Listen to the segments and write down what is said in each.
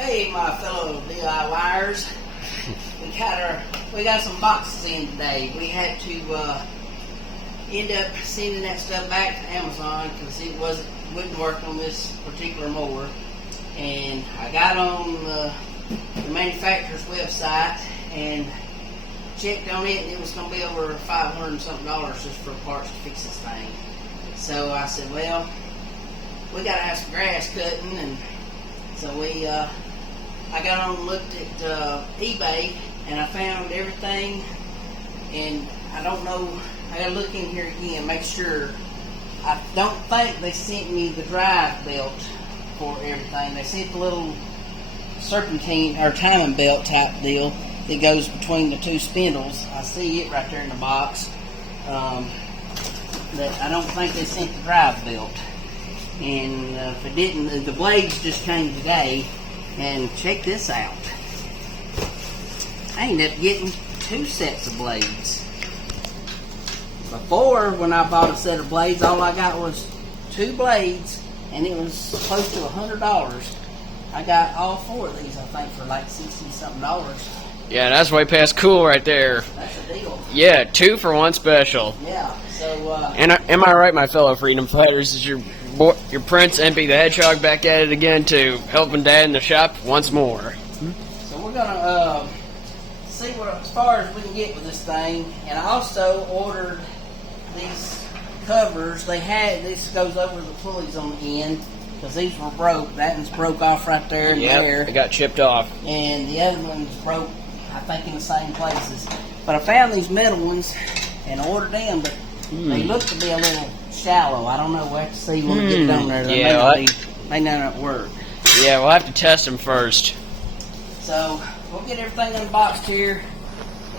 Hey, my fellow DIYers. We got some boxes in today. We had to end up sending that stuff back to Amazon because it wouldn't work on this particular mower. And I got on the manufacturer's website and checked on it, and it was going to be over $500 and something just for parts to fix this thing. So I said, well, we got to have some grass cutting, and so I got on and looked at eBay, and I found everything, and I don't know, I got to look in here again, make sure. I don't think they sent me the drive belt for everything. They sent the little serpentine or timing belt type deal that goes between the two spindles. I see it right there in the box. But I don't think they sent the drive belt. And if it didn't, the blades just came today. And check this out. I ended up getting 2 sets of blades. Before, when I bought a set of blades, all I got was 2 blades, and it was close to $100. I got all 4 of these, I think, for like $60-something. Yeah, that's way past cool right there. That's a deal. Yeah, 2 for 1 special. Yeah, so... and am I right, my fellow freedom fighters? Is your Prince MP the Hedgehog back at it again to helping Dad in the shop once more? So we're going to see what as far as we can get with this thing. And I also ordered these covers. This goes over the pulleys on the end because these were broke. That one's broke off right there and there. It got chipped off. And the other one's broke, I think, in the same places. But I found these metal ones and ordered them, but they look to be a little shallow. I don't know. We'll have to see when we get down there. They may not work. Yeah, we'll have to test them first. So we'll get everything unboxed here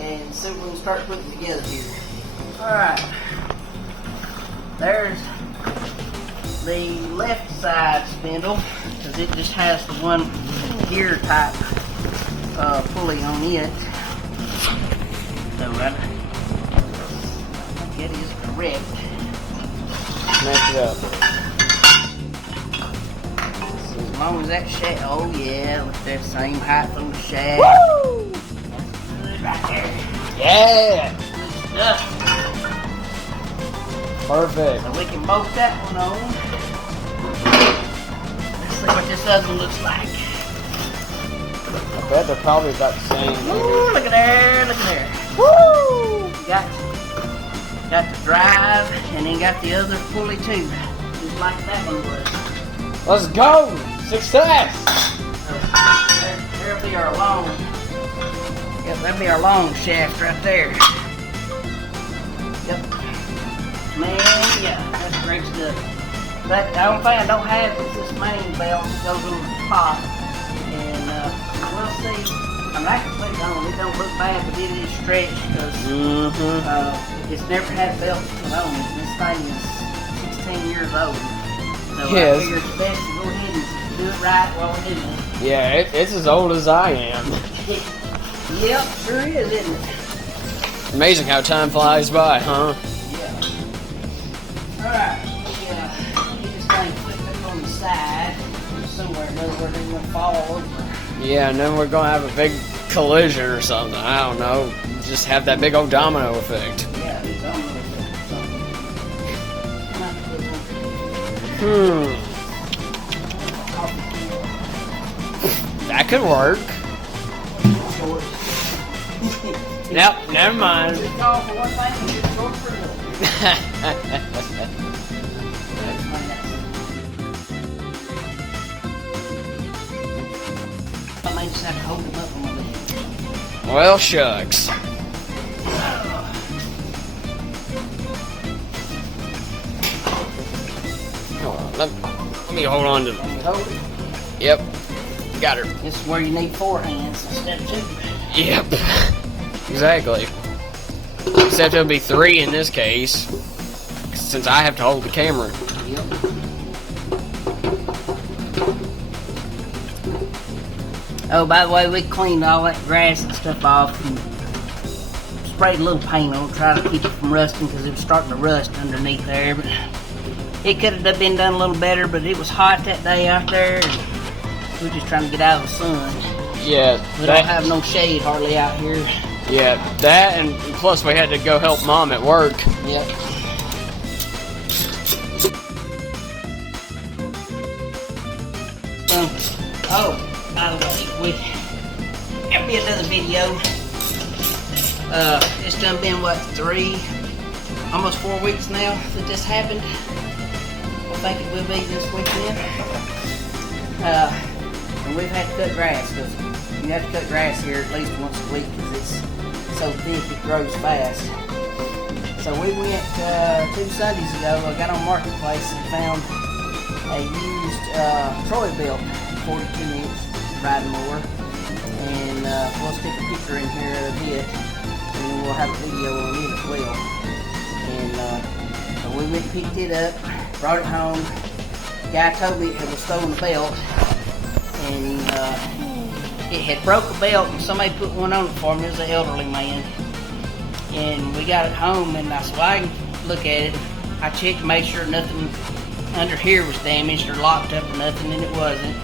and see what we can start putting together here. Alright. There's the left side spindle, because it just has the one gear type pulley on it. So I think it is correct. Match it up. As long as that shaft, oh yeah, look, that same height on the shaft. Woo! Right there. Yeah! Good stuff. Perfect. So we can bolt that one on. Let's see what this other one looks like. I bet they're probably about the same. Ooh, look at there, look at there. Woo! Got the drive, and then got the other pulley too, just like that one was. Let's go! Success! There'll be our long. Yep, that'll be our long shaft right there. Yep. Man, yeah, that's great stuff. But the only thing I don't have is this main belt that goes on the top, and we'll see. I'm not gonna put it on. It don't look bad, but it is stretched because it's never had a belt to put on. This thing is 16 years old. So I figure it's best to go ahead and do it right while we're doing it. Yeah, it's as old as I am. Yep, sure is, isn't it? Amazing how time flies by, huh? Yeah. Alright, get this thing flipped up on the side somewhere or another where they're going to fall over. Yeah, and then we're going to have a big collision or something. I don't know. Just have that big old domino effect. Yeah, it's domino effect or something. That could work. Nope, never mind. Just call for one thing and just short for another. I may just have to hold him up on my leg. Well, shucks. Hold on, let me hold on to Can you hold it? Yep, got her. This is where you need 4 hands instead of 2. Yep, exactly. Except it'll be 3 in this case, since I have to hold the camera. Yep. Oh, by the way, we cleaned all that grass and stuff off and sprayed a little paint on it, try to keep it from rusting because it was starting to rust underneath there. But it could have been done a little better, but it was hot that day out there. And We're just trying to get out of the sun. Yeah. We don't have no shade hardly out here. Yeah, that, and plus we had to go help Mom at work. Yep. Oh, by the way, there'll be another video. It's done been, what, almost 4 weeks now that this happened. I think it will be this weekend. And we've had to cut grass, because you have to cut grass here at least once a week, because it's so thick it grows fast. So we went 2 Sundays ago. I got on Marketplace and found a used Troy-built 42-inch riding mower, and we'll stick a picture in here of it, and then we'll have a video on it as well. And so we went and picked it up, brought it home. The guy told me it was stolen a belt, and it had broke a belt, and somebody put one on it for me. It was an elderly man, and we got it home, and I said, well, I can look at it. I checked to make sure nothing under here was damaged or locked up or nothing, and it wasn't.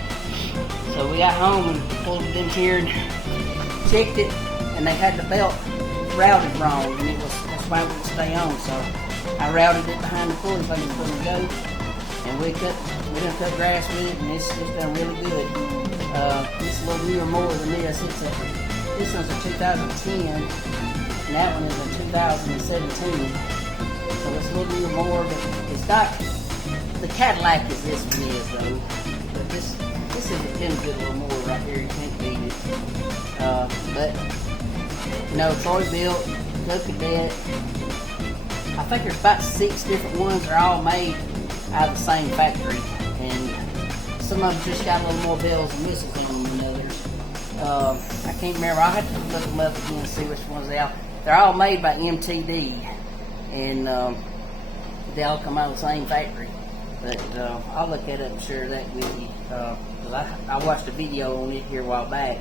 So we got home and pulled it in here and checked it, and they had the belt routed wrong, and that's why it wouldn't stay on. So I routed it behind the pulley so I could put it go, and we done cut grass with it, and it's done really good. It's a little newer mower than this. This one's a 2010, and that one is a 2017. So it's a little newer mower, but it's not the Cadillac as this one is, though. But this is a damn good little mower right here. You can't beat it. But you know, Troy built, Cub Cadet. I think there's about 6 different ones. They're all made out of the same factory, and some of them just got a little more bells and whistles on them than others. I can't remember. I'll have to look them up again and see which ones they are. They're all made by MTD, and they all come out of the same factory. But I'll look that up and share that with you. Because I watched a video on it here a while back,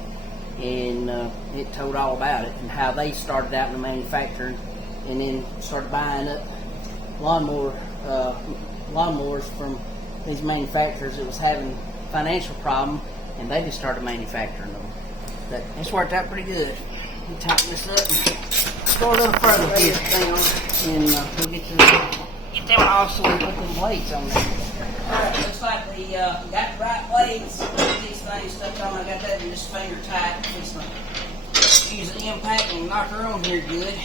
and it told all about it and how they started out in the manufacturing and then started buying up lawnmowers from these manufacturers that was having financial problem, and they just started manufacturing them. But it's worked out pretty good. We tighten this up and go a little further here down, and we'll get them also and put them blades on there. Alright, looks like we got the right blades. These things stuck on. I got that in this finger tight. Just use the impact and knock her on here good.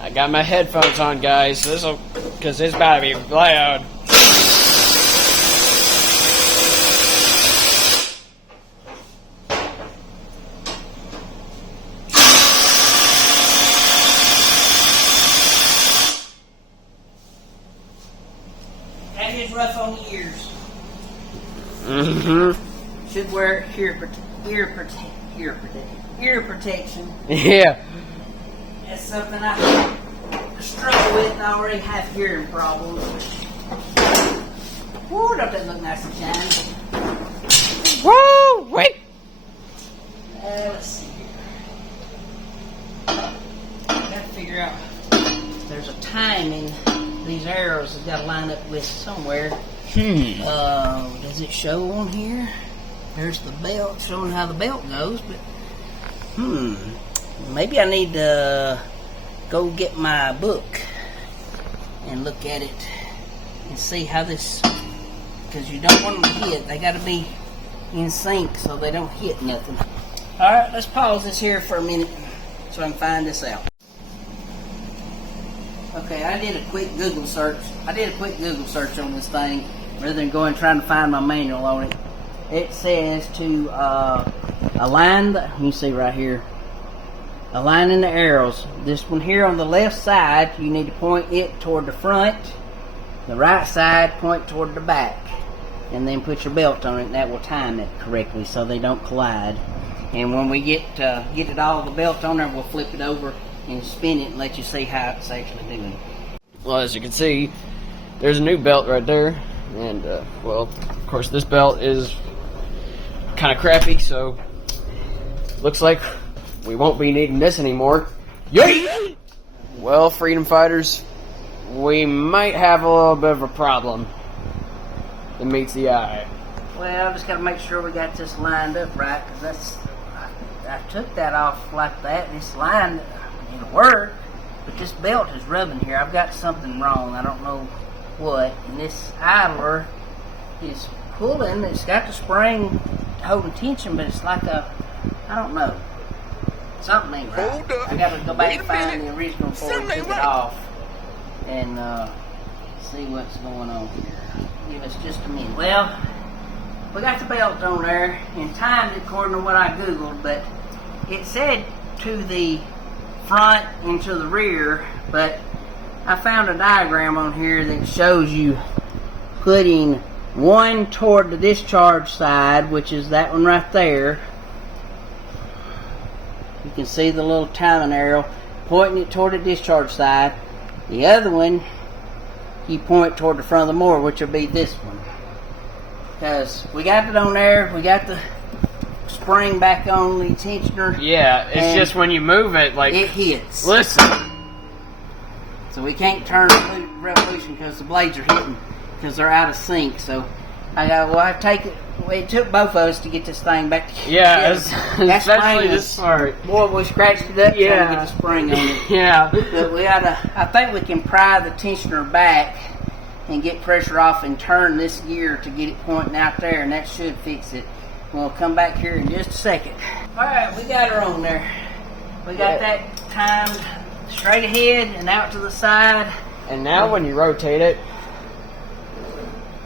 I got my headphones on, guys. Because it's about to be loud. That is rough on the ears. Mm-hmm. Should wear ear protection. Yeah. That's something I struggle with, and I already have hearing problems. Woo, don't that look nice and shiny? Woo! Wait! Let's see here. Gotta figure out. There's a timing. These arrows have got to line up with somewhere. Does it show on here? There's the belt, showing how the belt goes, but maybe I need to go get my book and look at it and see how this, because you don't want them to hit. They got to be in sync so they don't hit nothing. Alright, let's pause this here for a minute so I can find this out. Okay, I did a quick Google search. on this thing rather than going trying to find my manual on it. It says to align the, you see right here, aligning the arrows. This one here on the left side, you need to point it toward the front. The right side, point toward the back. And then put your belt on it, and that will time it correctly so they don't collide. And when we get it all, the belt on there, we'll flip it over and spin it and let you see how it's actually doing. Well, as you can see, there's a new belt right there. And, well, of course, this belt is kind of crappy, so looks like we won't be needing this anymore. Yay! Well, freedom fighters, we might have a little bit of a problem that meets the eye. Well, I just got to make sure we got this lined up right, because I took that off like that, and it's lined. It'll work, but this belt is rubbing here. I've got something wrong. I don't know what. And this idler is pulling. It's got the spring holding tension, but it's like I don't know. Something ain't right. Hold up. I got to go back Wait and a find minute. the original before we Something took ain't it right. off and see what's going on here. Give us just a minute. Well, we got the belt on there and timed it according to what I Googled, but it said to the front and to the rear, but I found a diagram on here that shows you putting one toward the discharge side, which is that one right there. You can see the little timing arrow pointing it toward the discharge side. The other one, you point toward the front of the mower, which will be this one. Because we got it on there, we got the spring back on the tensioner. Yeah, it's just when you move it, like, it hits. listen. So we can't turn revolution because the blades are hitting because they're out of sync. So I have to take it. Well, it took both of us to get this thing back together. Yeah, That especially spring this part. Boy, we scratched it up trying to Yeah. get the spring on it. Yeah. But we gotta. I think we can pry the tensioner back and get pressure off and turn this gear to get it pointing out there, and that should fix it. We'll come back here in just a second. All right, we got her on there. We got that timed straight ahead and out to the side. And now when you rotate it,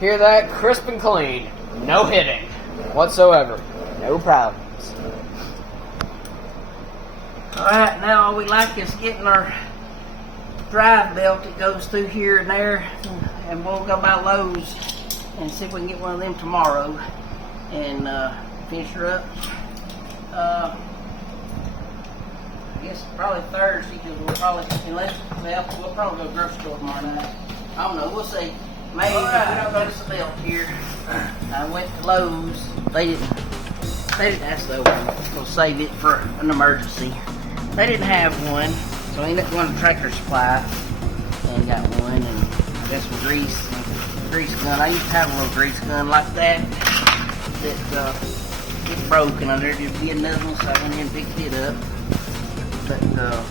hear that? Crisp and clean. No hitting whatsoever. No problems. Alright, now all we like is getting our drive belt that goes through here and there, and we'll go by Lowe's and see if we can get one of them tomorrow and finish her up. I guess probably Thursday, because we'll probably, we'll probably go to the grocery store tomorrow night. I don't know, we'll see. Maybe we don't go to the belt here. I went to Lowe's. They didn't ask though. We'll save it for an emergency. They didn't have one, so I ended up going to Tractor Supply and got one, and I got some grease gun. I used to have a little grease gun like that it broke, and there would be another one, so I went in and picked it up. But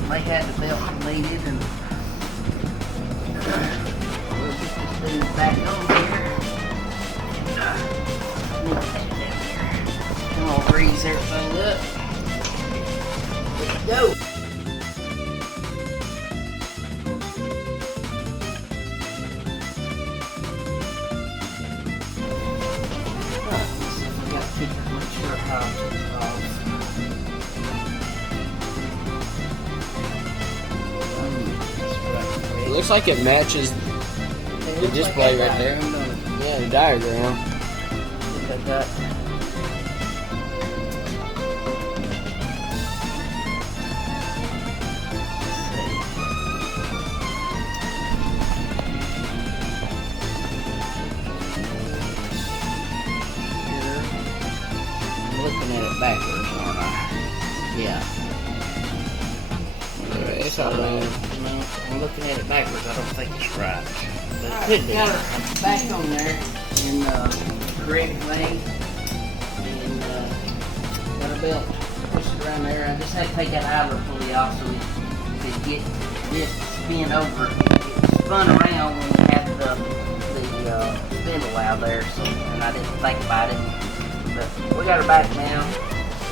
they had the belt completed, and we'll get this thing back on here. And we'll grease everything up. Let's go. It looks like it matches the display right there. Yeah, the diagram. Like that. I'm looking at it backwards, aren't I? Yeah. It's all right. No, I'm looking at it backwards. I don't think it's right. But it could be. Got her back on there in the correct way. And got a belt pushed around there. I just had to take that idler pulley off so we could get this spin over. It spun around when we had the spindle out there, so, and I didn't think about it. But we got her back now.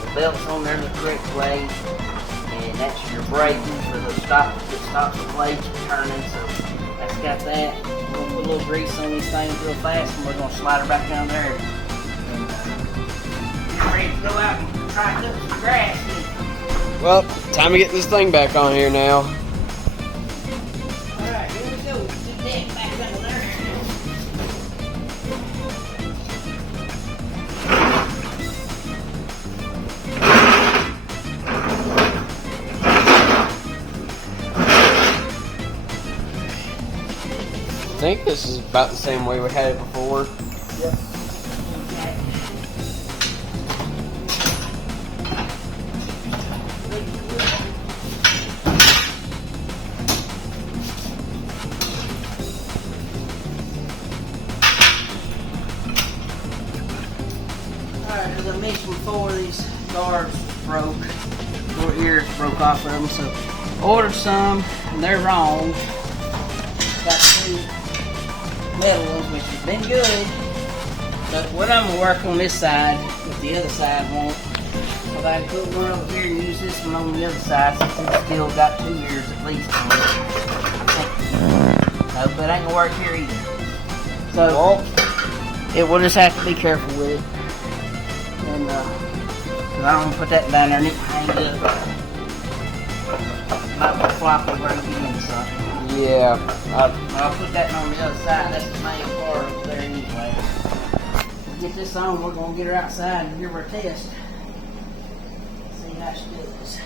The belt's on there the correct way. And that's your braking for the stop that stops the blades from turning. So that's got that. We're gonna put a little grease on these things real fast, and we're gonna slide her back down there. And get ready to go out and try to cut some grass. Well, time to get this thing back on here now. All right, here we go. Get that back under there. I think this is about the same way we had it before. Yep. as I mentioned before, these guards broke. Little ears broke off of them, so ordered some, and they're wrong. Got 2 metal ones, which has been good. But what I'm gonna work on this side, if the other side won't. So I can put one over here and use this one on the other side, since it's still got 2 years at least on it. No, but I ain't gonna work here either. So we'll just have to be careful with it. And cause I don't want to put that down there and it hang up. Might flop over and get into something. Yeah. I'll put that on the other side. That's the main part over there anyway. We'll get this on. We're gonna get her outside and give her a test. See how she does.